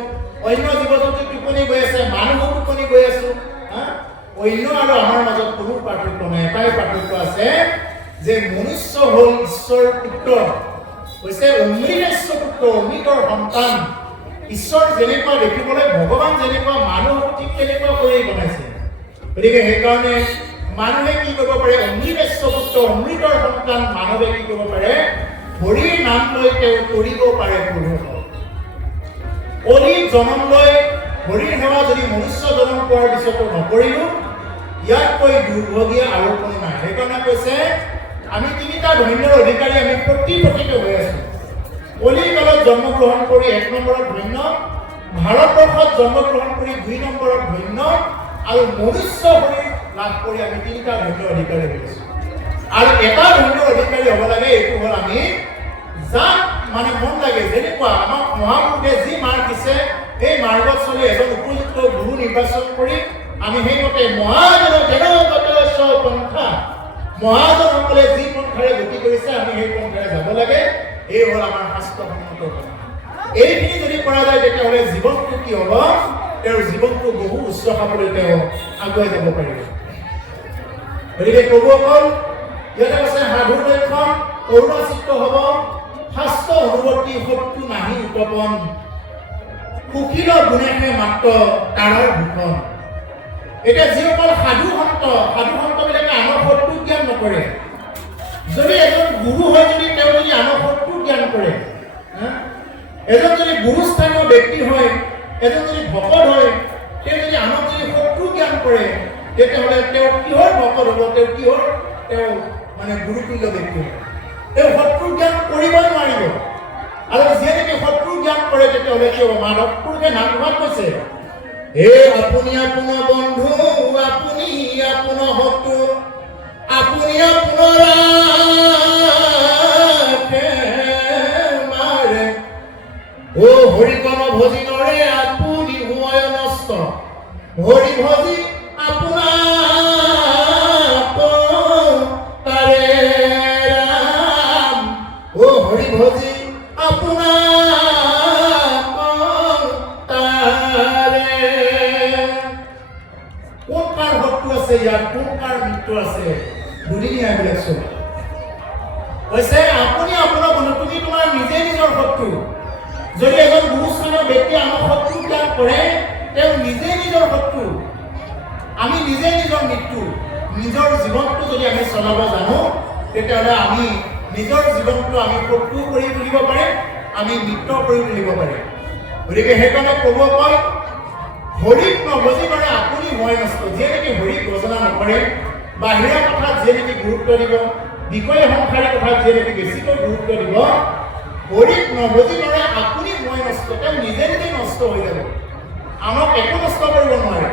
অন্য জীৱ জন্তু টোপনি গৈ আছে, মানুহো টোপনি গৈ আছো। অন্য আৰু আমাৰ মাজত কোনো পাৰ্থক্য নাই। এটাই পাৰ্থক্য আছে যে মনুষ্য হ'ল ঈশ্বৰৰ পুত্ৰ, হৈছে অমৃতেশ্ব পুত্ৰ, অমৃতৰ সন্তান। ঈশ্বৰ যেনেকুৱা দেখিবলৈ, ভগৱান যেনেকুৱা, মানুহ ঠিক তেনেকুৱা কৰি বনাইছে। গতিকে সেইকাৰণে মানুহে কি কৰিব পাৰে? অমৃতেশ্ব পুত্ৰ, অমৃতৰ সন্তান মানৱে কি কৰিব পাৰে? হৰিৰ নাম লৈ তেওঁ কৰিব পাৰে। অলিত জন্ম লৈ হৰিৰ সেৱা যদি মনুষ্য জন্ম পোৱাৰ পিছতো নকৰিলো, ইয়াতকৈ দুৰ্ভগীয়া আৰু কোনো নাই। সেইকাৰণে কৈছে আমি তিনিটা ধন্যৰ অধিকাৰী, আমি প্ৰতিপঠিত হৈ আছো। কলিকালত জন্মগ্ৰহণ কৰি 1 নম্বৰত ধন্য, ভাৰতবৰ্ষত জন্মগ্ৰহণ কৰি 2 নম্বৰত ধন্য, আৰু মনুষ্য শৰীৰ লাভ কৰি আমি তিনিটা ধন্যৰ অধিকাৰী হৈছো। আৰু এটা ধন্যৰ অধিকাৰী হ'ব লাগে, এইটো হ'ল আমি যাক মানে মন লাগে, যেনেকুৱা আমাক মহাপুৰুষে যি মাৰ্গ দিছে, সেই মাৰ্গত চলি এজন উপযুক্ত গুৰু নিৰ্বাচন কৰি আমি সেইমতে পন্থা, মহাজনসকলে যি পন্থাৰে গতি কৰিছে আমি সেই পন্থাৰে যাব লাগে। এই হ'ল আমাৰ শাস্ত্ৰসন্মত কথা। এইখিনি যদি কৰা যায় তেতিয়াহ'লে জীৱনটো কি হ'ব, তেওঁৰ জীৱনটো বহু উচ্চ খাবলৈ তেওঁ আগুৱাই যাব পাৰিব। গতিকে প্ৰভুসকল ইয়াতে আছে সাধুৰ লক্ষণ কৰুণাচিত্ত হ'ব, শাস্ত্ৰ অনুৱৰ্তী শক্তি নাহি উপপন, সুখীল গুণেহে মাত্ৰ তাৰৰ ভূষণ। এতিয়া যিসকল সাধু সন্তবিলাকে আনৰ শত্ৰু জ্ঞান নকৰে, যদি এজন গুৰু হয় যদি তেওঁ যদি আনৰ শত্ৰু জ্ঞান কৰে, এজন যদি গুৰুস্থানীয় ব্যক্তি হয়, এজন যদি ভকত হয়, তেওঁ যদি আনক যদি শত্ৰু জ্ঞান কৰে তেতিয়াহ'লে তেওঁ কিহৰ ভকত হ'ব, তেওঁ মানে গুৰুতুল্য ব্যক্তি হ'ব। তেওঁ শত্ৰু জ্ঞান কৰিবই নোৱাৰিব। আৰু যিয়ে নেকি শত্ৰু জ্ঞান কৰে তেতিয়াহ'লে কি হ'ব, মাধৱ পুৰুষে নাম ঘৰত কৈছে, হে আপুনি আপোনাৰ বন্ধু, আপুনি আপোনাৰ শত্ৰু, আপুনি আপোনাৰ মাৰে, ও হৰিকম ভজি নৰে আপুনি হোৱাই নষ্ট, হৰি ভজি আপোনাৰ তাৰে ৰাম, ও হৰি ভজি আপোনাৰ তাৰে। কোন কাৰ শত্ৰু আছে ইয়াত, কোন কাৰ মিত্ৰ আছে, দুদিনীয়া এইবিলাক চব কৈছে আপুনি আপোনাৰ বন্ধু, তুমি তোমাৰ নিজে নিজৰ শত্ৰু। যদি এজন গুৰুস্থানীয় ব্যক্তি আমাৰ শত্ৰু ত্যাগ কৰে তেওঁ নিজে নিজৰ শত্ৰু, আমি নিজে নিজৰ মৃত্যু। নিজৰ জীৱনটো যদি আমি চলাব জানো তেতিয়াহ'লে আমি নিজৰ জীৱনটো আমি শত্ৰু কৰি তুলিব পাৰিম, আমি মিত্ৰ কৰি তুলিব পাৰিম। গতিকে সেইকাৰণে প্ৰভুৱে কয় হৰিক নভজি কৰে আপুনি হয় নষ্ট। যিয়ে নেকি হৰিক ভজনা নকৰে, বাহিৰা কথাত যিয়ে নেকি গুৰুত্ব দিব, বিষয় সংসাৰী কথাত যিয়ে নেকি বেছিকৈ গুৰুত্ব দিব, হৰিক নভজি কৰে আপুনি মই নষ্ট, তেওঁ নিজে নিজে নষ্ট হৈ যাব, আমাক একো নষ্ট কৰিব নোৱাৰে।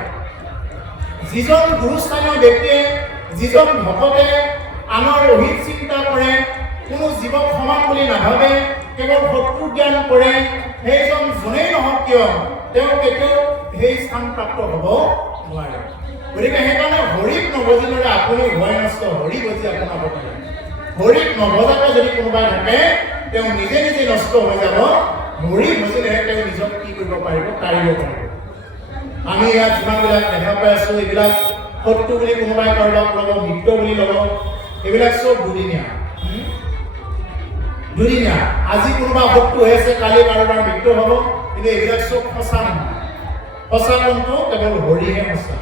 যিজন গুৰুস্থানীয় ব্যক্তিয়ে, যিজন ভকতে আনৰ অহিত চিন্তা কৰে, কোনো জীৱক সমান বুলি নাভাবে, কেৱল শত্ৰু জ্ঞান কৰে, সেইজন যোনেই নহওক কিয় তেওঁ কেতিয়াও সেই স্থান প্ৰাপ্ত হ'ব নোৱাৰে। গতিকে সেইকাৰণে হৰিক নভজিলে আপুনি হয় নষ্ট, হৰি ভজি আপোনাৰ বটে। হৰিক নভজাকে যদি কোনোবাই থাকে তেওঁ নিজে নিজে নষ্ট হৈ যাব, হৰি ভজিলেহে তেওঁ নিজক কি কৰিব পাৰিব, তাৰিব পাৰিব। আমি ইয়াত যিমানবিলাক দেখা পাই আছো এইবিলাক শত্ৰু বুলি কোনোবাই কাৰোবাক ল'ব, মিত্ৰ বুলি ল'ব, এইবিলাক চব দুদিনীয়া। আজি কোনোবা শত্ৰু হৈ আছে, কালি কাৰোবাৰ মৃত্যু হ'ব, কিন্তু এইবিলাক চব সঁচা নহয়। সঁচা কোনটো, কেৱল হৰিহে সঁচা।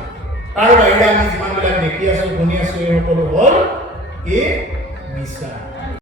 তাৰ বাহিৰে আমি যিমানবিলাক দেখি আছো, শুনি আছো, এই সকলো হ'ল কি মিছা।